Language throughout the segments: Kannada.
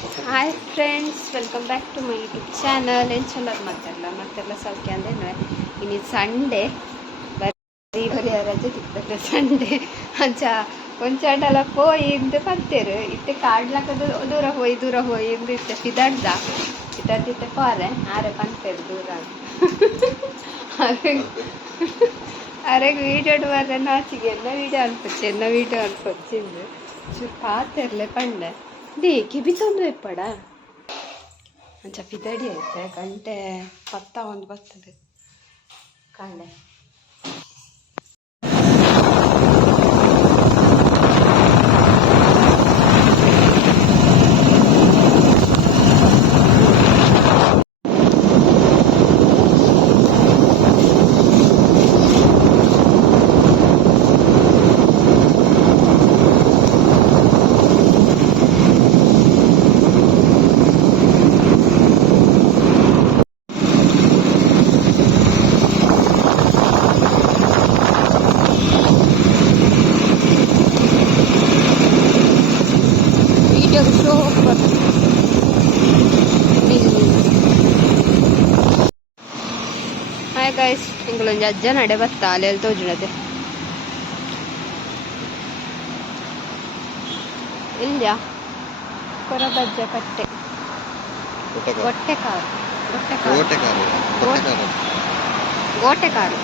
Hi friends, welcome back to my YouTube channel. ಏನು ಚಲೋ ಮತ್ತೆಲ್ಲ ಸೌಖ್ಯ ಅಂದರೆ ಇನ್ನು ಸಂಡೇ ಬರೀ ರಜೆ ಸಿಗ್ತದೆ ಸಂಡೇ ಅಂಚ ಕೊಂಚಾಂಡಲ ಪೋಯಿ ಇಂದು ಬರ್ತೀರು ಇತ್ತೆ ಕಾಡ್ಲಕ್ಕದು ದೂರ ಹೋಯಿ ಇಂದು ಇತ್ತೆ ಇತ್ತೆ ಪಾರೆ ಆರೆ ಪಂತೇರು ದೂರ ಅರೆಗೆ ವೀಡಿಯೋ ಬರ್ರೆ ನಾಚಿಗೆ ವೀಡಿಯೋ ಅನ್ಪೊಚ್ಚಿಂದು ಚೂರು ಪಾತಿರ್ಲೆ ಪಂಡೆ ದೇಕೆ ಬಿತ್ತೊಂದು ಎಪ್ಪಡ ಅಂಚ ಪಿದಡಿ ಐತೆ ಗಂಟೆ 10 ಬರ್ತದೆ ಕಂಡೆ. ಹಾಯ್ ಗೈಸ್, ಇಂಗಳೊಂದು ಅಜ್ಜ ನಡೆ ಬತ್ತ ಅಲ್ಲಿ ತೋಜುಣದೆ ಇಲ್ಯಾ ಕೊರಗಜ್ಜ ಕಟ್ಟೆ ಗೋಟೆಕಾರು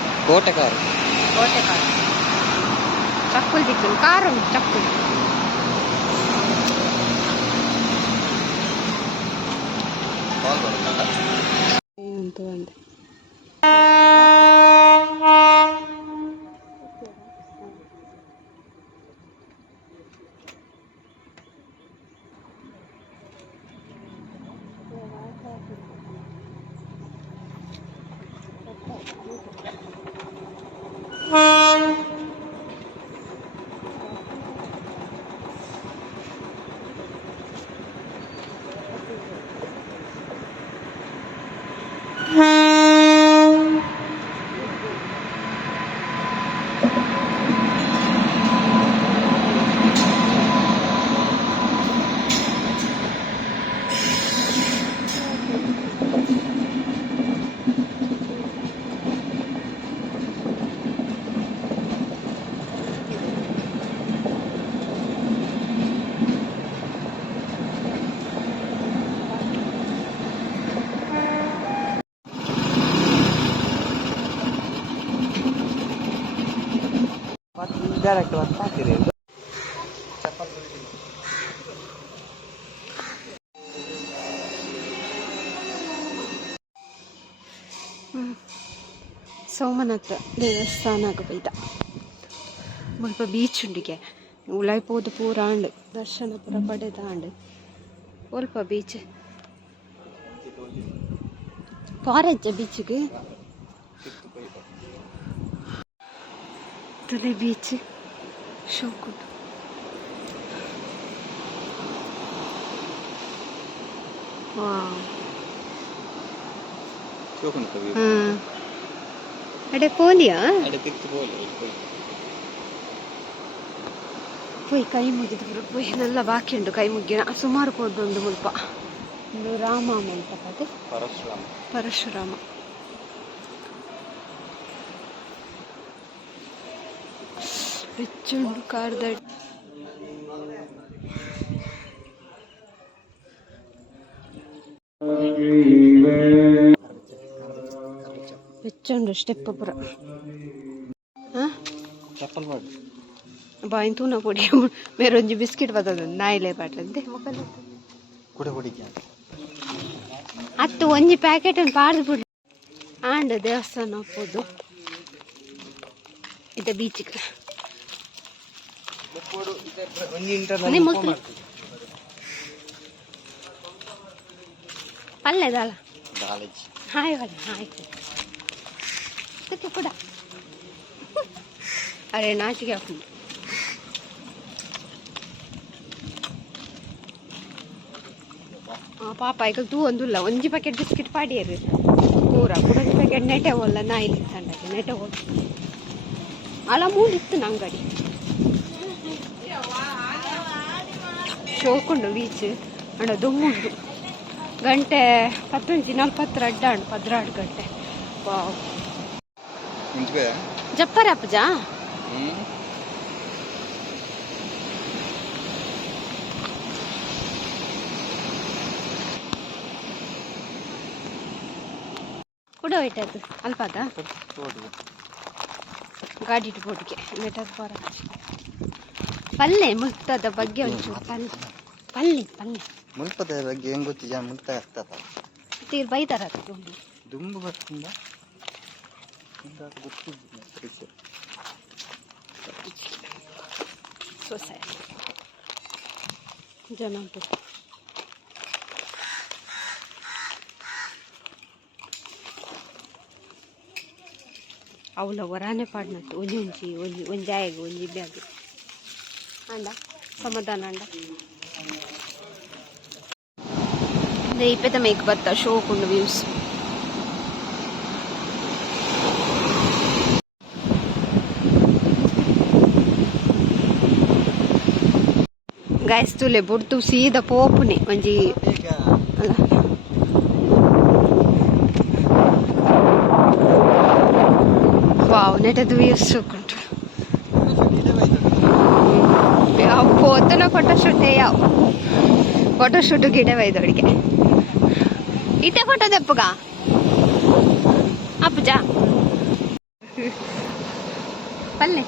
ಚಕ್ಕುಲ್ ದಿಕ್ಕುಲ್ ಕಾರು ಚಕ್ಕುಲ್ ಅಂತ ಒಂದು ಡೈರೆಕ್ಟ್ ಅಂತ ಹಾಕಿರಿ. ಸೋಮನಾಥ ದೇವಸ್ಥಾನಕ್ಕೆ ಬೈದ ಮುಲ್ಪ ಬೀಚ್ ಉಂಡಿಗೆ ಉಳೈಪೋದು ಪೂರ ಆಂಡ್ ದರ್ಶನ ಪೂರ ಪಡೆದ ಆಂಡ್ ಸ್ವಲ್ಪ ಬೀಚ್ ಪಾರೆಜ್ಜ ಬೀಚ್ಗೆ ತಲೆ ಬೀಚ್ ಶೋಕುಂಟು. ಅಡೆ ಪೋಲಿಯಾ ಪೋಯಿ ಕೈ ಮುಗಿದು ಪೋಯಿ ನೆಲ್ಲ ಬಾಕಿ ಉಂಟು ಕೈ ಮುಗಿನ ಸುಮಾರು ಪೋದೊಂದು ಮುಲ್ಪ ಒಂದು ರಾಮ ಮಂಟಪದೆ ಪರಶುರಾಮ ಹೆಚ್ಚುಂಡು ಕಾರ್ದ ಹೆಚ್ಚುಂಡು ಸ್ಟೆಪ್ ಪುರ ಬಾಯಿನ ತೂನ ಪೊಡಿ ಬೇರೊಂಜಿ ಬಿಸ್ಕಿಟ್ ಬರ್ತದ ನಾಯಿಲೆ ಬಾಟ್ಲಂತೆ ಹತ್ತು ಒಂಜಿ ಪ್ಯಾಕೆಟ್ ಒಂದು ಪಾರ್ದು ಬಿಡಿ ಆಂಡ ದೇವಸ್ಥಾನ ಹೋಗ್ಬೋದು. ಇದ ಬೀಚ್ಗೆ ಪಲ್ಲೆದಲ್ಲ ಹಾಯ್ ಆಯ್ತು ಕೂಡ ಅರೆ ನಾಚಿಗೆ ಹಾಕೊಂಡು ಪಾಪ ಈಗ ತೂ ಒಂದಿಲ್ಲ ಒಂಜಿ ಪ್ಯಾಕೆಟ್ ಬಿಸ್ಕಿಟ್ ಪಾಡಿಯರು ಪೂರ ಪೂರೊಂಜಿ ಪ್ಯಾಕೆಟ್ ನೆಟೆ ಹೋಲ್ಲ ನಾಯಿಲಿ ತಂಡಕ್ಕೆ ನೆಟೆ ಹೋಲ್ ಅಲ್ಲ ಮೂಲಿತ್ತು ಅಂಗಡಿ ಶೋಕುಂಡು ಬೀಚ್ ಅಣ್ಣ ದುಮ್ಮುಂಡು ಗಂಟೆ 11:40 ಅಣ್ಣ 16 ಗಂಟೆ. ವಾವ್ ಜಪ್ಪರ ಅಪ್ಪಜ ಕೂಡ ಹೋಯ್ತದು ಅಲ್ಪದ ಗಾಡಿ ಬೋಟಿಗೆ ಲೆಟರ್ ಬರ ಪಲ್ಲೆ ಮುಲ್ತದ ಬಗ್ಗೆ ಒಂಚೂರು ಪಲ್ಲೆ ಮುಲ್ಪದ ಬಗ್ಗೆ ಹೆಂಗ್ ಗೊತ್ತಿಜ ಮುಲ್ತ ಆಗ್ತದ ತೀರ್ ಬೈತಾರ ದುಂಬು ಬರ್ತಿಂದ ಗೊತ್ತಿಲ್ಲ ಸೊಸೈಟಿ ಜನಾಂಪ ಅವಳ ವರಾನೆ ಪಾಡ್ನತ್ತು ಒಂಜಿ ಆಯಗ ಒಂಜಿ ಬ್ಯಾಗ್ ಅಂಡ ಸಮಾಧಾನ ಅಂಡ ಇಪ್ಪತ್ತ ಮೇಕ್ ಬತ್ತ ಶೋಕುಂಡು ವ್ಯೂಸ್ ಗಾಯ್ಸ್ ತುಲೆ ಬೊಡ್ತು ಸೀದಾ ಪೋಪುನೆ ಒಂಜಿ ಅಲ್ಲ ವಾವ್ ನೆಟದು ವ್ಯೂಸ್ ಶೋಕುಂಟು ಪೋತನ ಫೋಟೋಶೂಟೇ ಫೋಟೋಶೂಟ್ ಗಿಡ ಬೈದವಳಿಗೆ ಇತ್ತೆ ಫೋಟೋ ದೆಪ್ಪಗ ಅಪ್ಪಜ ಪಲ್ಲೆ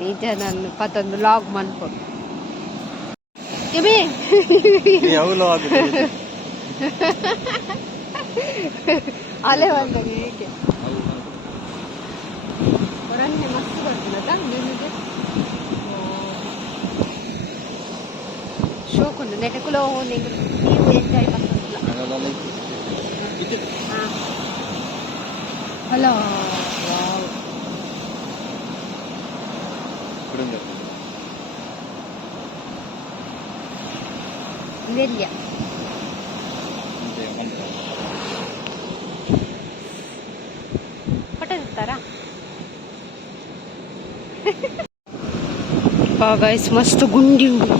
ನಿಜ ನಾನು ಪತ್ತೊಂದು ಲಾಗ್ ಮಾಡ್ಕೊಂಡು ಅಲೆ ಒಂದು ಹೀಗೆ ಹೊರನ್ನೆ ಮಸ್ತ್ ಬರ್ತದ ನಿಮಗೆ ಶೋಕುಂಡು ನೆಟಕುಲೋ ನೀವು ಎಂಜಾಯ್ ಮಾಡ್ತಿಲ್ಲ ಹಲೋ ನೆಲ್ಯ ಫೋಟೋ ಇರ್ತಾರಾ ಗೈಸ್ ಮಸ್ತ್ ಗುಂಡಿ ಉಂಟು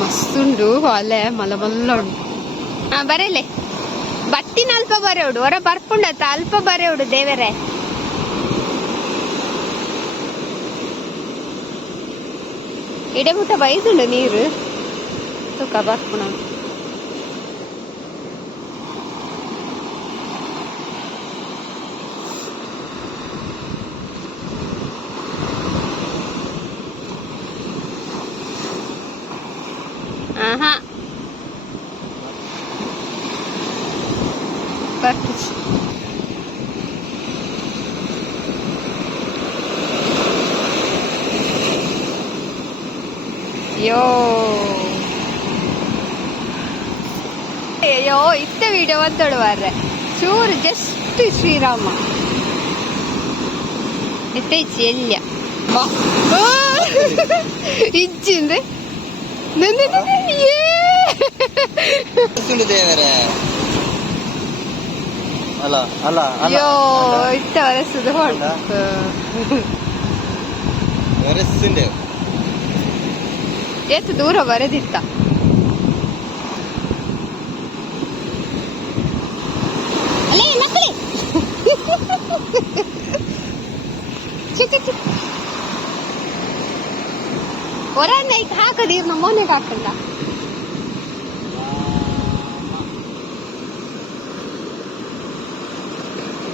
ಮಸ್ತುಂಡು ಅಲೆ ಮಲ್ಲ ಮಲ್ಲ ಉಂಟು ಬರೇಲೆ ಬಟ್ಟಿನ ಅಲ್ಪ ಬರೆ ಉಡು ಹೊರ ಬರ್ಪುಂಡತ್ತ ಅಲ್ಪ ಬರೆ ಉಡು ದೇವರೇ ಇಡಮುಟ ಬೈದುಂಡು ನೀರು ತೂಕ ಬರ್ಪುಣ ಆಹಾ ಬರ್ತಿಸ್ ಅಯ್ಯೋ ಇತ್ತ ವಿಡಿಯೋ ಒಂದೊಡುವಾರೆ ಚೂರು ಜಸ್ಟ್ ಶ್ರೀರಾಮ ಇತ್ತೈಚಿ ಎಲ್ಯ ಇಜ್ಜಿಂದೆ ಅಯ್ಯೋ ಇತ್ತ ವರಸದ ಎಷ್ಟು ದೂರ ಬರದಿತ್ತ ಹೊರನ್ನ ಹಾಕದೀರ್ ನಮ್ಮ ಮನೆಗೆ ಹಾಕಲ್ಲ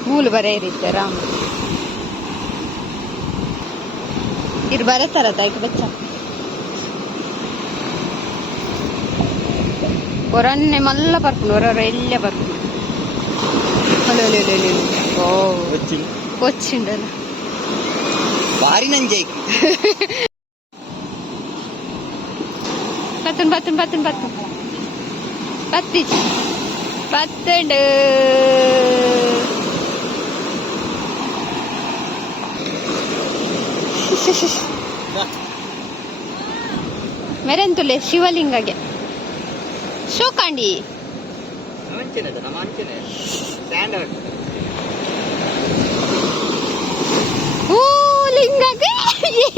ಮೂಲು ಬರೇ ಇರುತ್ತೆ ರಾಮ ಇರ್ ಬರತಾರ ತಾಯ್ಕ ಬಚ್ಚ ಹೊರನ್ನೆ ಮಲ್ಲ ಬರ್ಕೊಂಡು ಹೊರ ಎಲ್ಲೇ ಬರ್ಕೊಂಡು ಓ ಕೊಚ್ಚಿಂಡಲ್ಲ ಬಾರಿ ನಂಜೆ ಬತ್ತುಂಡು ಬತ್ತಿಚ್ ಬತ್ತುಂಡು ಮೆರೆಂತುಲೆ ಶಿವಲಿಂಗಗೆ ಶೋಕಾಂಡಿ ಅಂಚೆನೆ ನಮ್ಮ ಅಂಚೆನೆ ಸ್ಟ್ಯಾಂಡ್ ಓ ಲಿಂಗಗೆ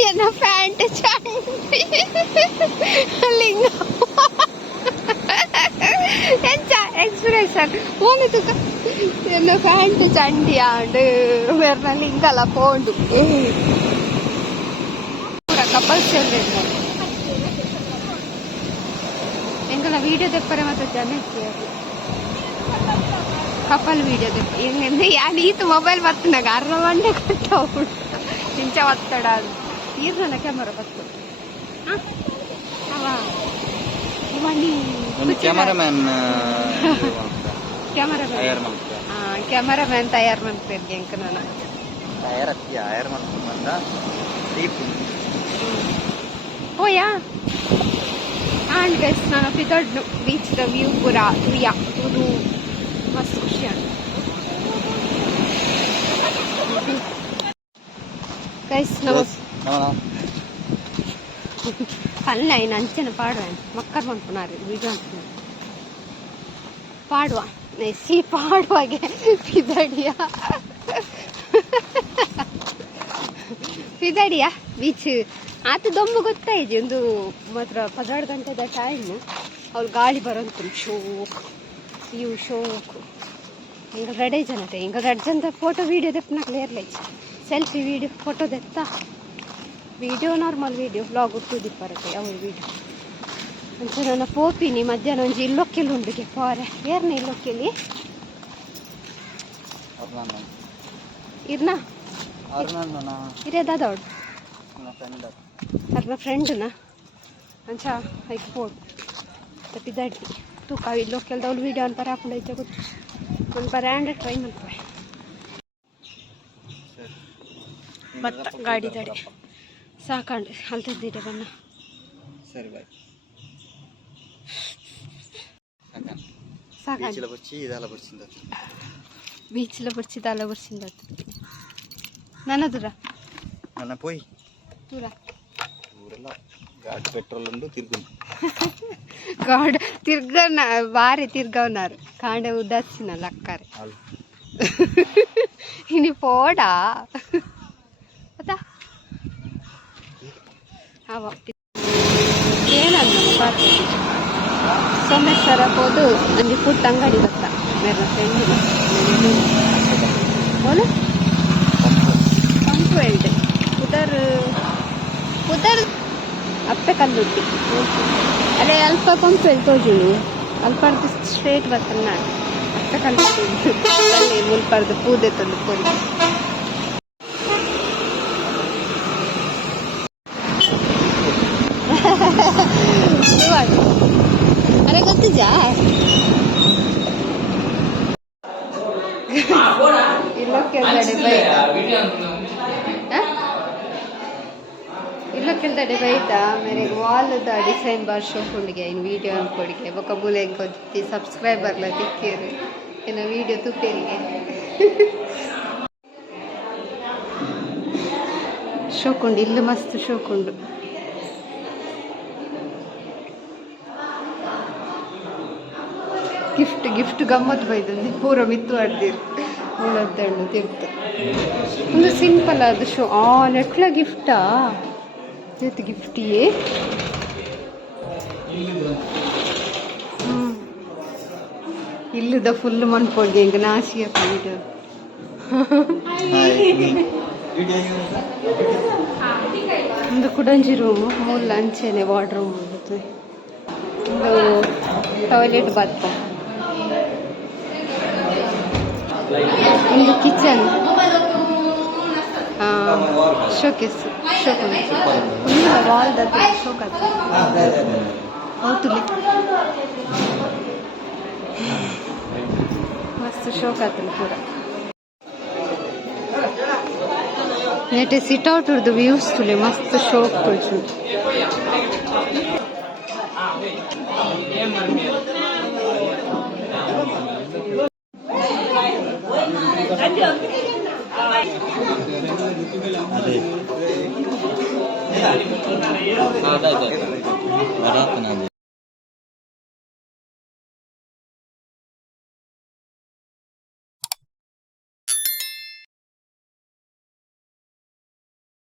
ಏನೋ ಪ್ಯಾಂಟ್ ಚಂಡಿ ಲಿಂಗ ಎಂಚ ಎಕ್ಸ್ಪ್ರೆಷನ್ ಓನು ತುಕ ಏನೋ ಪ್ಯಾಂಟ್ ಚಂಡಿ ಆಂಡು ಮೇರ್ನ ಲಿಂಗಲ ಪೋಂಡು ಪೂರ ಕಪಲ್ಸ್ ಎಂಗಲ ವೀಡಿಯೋ ತೆಪ್ಪರೆ ಮತ್ತೆ ಜನ ಕಪಲ್ ವೀಡಿಯೋ ತೆಪ್ಪ ಹೆಂಗಂದ್ರೆ ಯಾರು ಈತು ಮೊಬೈಲ್ ಬರ್ತನಾಗ ಅರ್ಧ ಮಂಡೆ ಕಟ್ಟ ನಿಂಚ ಒತ್ತಡ ಅದು ಈರ್ನಲ್ಲ ಕ್ಯಾಮರಾ ಬರ್ತದೆ ಕ್ಯಾಮರಾಮ್ಯಾನ್ ಕ್ಯಾಮರಾಮ್ಯಾನ್ ತಯಾರು ಮಾಡ್ತಿರ್ಗೆ ಎಂಕ ನಾನು ತಯಾರು ಮಾಡ್ಕೊಂಡ ಓಯಾ ಆ್ಯಂಡ್ ಗೈಸ್ ನಾನು ಪಿದೊಡ್ಡು ಬೀಚ್ ದ ವ್ಯೂ ಪೂರ ತುಯ್ಯ ಇದು ಮಸ್ತ್ ಖುಷಿ ಆಗ ಗೈಸ್ ಅಲ್ಲ ಇನ್ನು ಅಂಚನೆ ಪಾಡುವ ಮಕ್ಕಳು ಮಾಡ್ಕೊನಾರು ವಿಡಿಯೋ ಅಂತ ಪಾಡುವ ನೆಸಿ ಪಾಡುವಾಗೆ ಪಿದಡಿಯಾ ಬೀಚ್ ಆತ ದೊಂಬ ಗೊತ್ತಾಯಿದೆ ಒಂದು ಮಾತ್ರ 12 ಗಂಟೆದ ಟೈಮು ಅವ್ರು ಗಾಳಿ ಬರೋಂತ ಶೋಕ್ ಇವು ಶೋಕ್ ಹಿಂಗೆ ರೆಡಿ ಜನತೆ ಹಿಂಗೆ ರೆಡ್ ಜನತೆ ಫೋಟೋ ವೀಡಿಯೋ ತೆಪ್ಪನ ಕ್ಲಿಯರ್ಲೈ ಸೆಲ್ಫಿ ವೀಡಿಯೋ ಫೋಟೋ ತೆತ್ತ ವೀಡಿಯೋ ನಾರ್ಮಲ್ ವೀಡಿಯೋ ವ್ಲಾಗ್ ಉಟ್ಟುದಿ ಬರುತ್ತೆ ಅವ್ರ ವೀಡಿಯೋ ಅಂಚೆ ನನ್ನ ಪೋಪಿನಿ ಮಧ್ಯಾಹ್ನ ಒಂಜಿ ಇಲ್ಲೊಕ್ಕೆಲ್ಲ ಉಂಡುಗೆ ಪಾರೆ ಏರ್ನ ಇಲ್ಲೊಕ್ಕೆಲ್ಲಿ ಇರ್ನ ಇರೇದಾದವಳು ಅರ್ನ ಫ್ರೆಂಡ್ನ ಅಂಚ ಹೈಕ್ ಪೋಡು ತಪ್ಪಿದ್ದಾಡಿ ತೂಕ ಇಲ್ಲೊಕ್ಕೆಲ್ದವ್ಳು ವೀಡಿಯೋ ಅನ್ಪಾರೆ ಹಾಕೊಂಡು ಐತೆ ಗೊತ್ತು ಅನ್ಪಾರೆ ಆ್ಯಂಡ್ರೆ ಟ್ರೈ ಮಾಡ್ತಾರೆ ಬತ್ತ ಗಾಡಿ ದಾಡಿ ಸಾಕಂಡು ಅಲ್ತದ್ದಿದೆ ಬಣ್ಣ ಸರಿ ಬಾಯ್ ಸಾಕಾಂಡು ಬೀಚ್ಲ ಬರ್ಚಿ ದಾಲ ಬರ್ಸಿಂದ ನನ್ನ ದೂರ ನನ್ನ ಪೋಯ್ ದೂರ ಊರೆಲ್ಲ ಗಾಡಿ ಪೆಟ್ರೋಲ್ ಉಂಡು ತಿರ್ಗು ಗಾಡ್ ತಿರ್ಗನ ಬಾರಿ ತಿರ್ಗವನಾರು ಕಾಂಡೆ ಉದಾಸಿನಲ್ಲ ಅಕ್ಕಾರೆ ಇನಿ ಪೋಡಾ ಅತ್ತಾ ಅವ ಏನಂದ ಸೋಮೇಶ್ವರ ಹೋದು ನನಗೆ ಫುಡ್ ಅಂಗಡಿ ಗೊತ್ತಾ ಮೇರ ಫ್ರೆಂಡ್ बोलो पंप वेल्ड उधर उधर अप्पे कल्लुट्टी अरे अल्प पंप वेल्ड तोजुनु अल्प स्ट्रेट बर्तना अप्पे कल्लुट्टी ಅಲ್ಲಿ ಮುಲ್ಪರ್ದು ಪೂದೆ ತಂದು ಕೊಡಿ अरे ಗೊತ್ತಿಜಾ ಇಲ್ಲಕ್ಕೆಲ್ದಡೆ ಬೈತಾ ಮೇರೆ ವಾಲ್ದ ಡಿಸೈನ್ ಬಾರ್ ಶೋಕುಂಡಿಗೆ ಇನ್ನು ವೀಡಿಯೋ ಅನ್ಕೊಡಿಗೆ ಬೊಕ್ಕ ಬುಲೆ ಕೊತ್ತಿ ಸಬ್ಸ್ಕ್ರೈಬರ್ಲ ತಿಕ್ಕೇರು ಇನ್ನು ವೀಡಿಯೋ ತುಪ್ಪೇರಿಗೆ ಶೋಕುಂಡು ಇಲ್ಲಿ ಮಸ್ತ್ ಶೋಕುಂಡು ಗಿಫ್ಟ್ ಗಿಫ್ಟ್ ಗಮ್ಮತ್ ಬೈದಂದು ಪೂರ ಮಿತ್ತು ಆಡ್ದಿರು ಮೂಳದ್ದಣ್ಣು ತಿರ್ತು ಒಂದು ಸಿಂಪಲ್ ಅದು ಶೋ ನೆಟ್ಲ ಗಿಫ್ಟಾ ಇವತ್ತು ಗಿಫ್ಟಿಯೇ ಇಲ್ಲದ ಫುಲ್ ಮನ್ಪೊಡ್ಗೆ ಹಿಂಗೆ ನಾಸಿಯ ವೀಡಿಯೋ ಒಂದು ಕುಡಂಜಿ ರೂಮು ಮೂಲ ಅಂಚೆನೆ ವಾರ್ಡ್ರೂಮ್ ಒಂದು ಟಾಯ್ಲೆಟ್ ಬಾತ್ರೂಮ್ ಒಂದು ಕಿಚನ್ ಶೋಕೇಸ್ ವಾಲ್ದ ಶೋಕಾತ ಹೌದು ಮಸ್ತ್ ಶೋಕಾತಲ್ಲ ಪೂರ ನೆಟೆ ಸಿಟ್ಔಟ್ ಉರ್ದು ವ್ಯೂಸ್ ತುಲೆ ಮಸ್ತ್ ಶೋಕ್ ತೋಜು ಬರಾತನ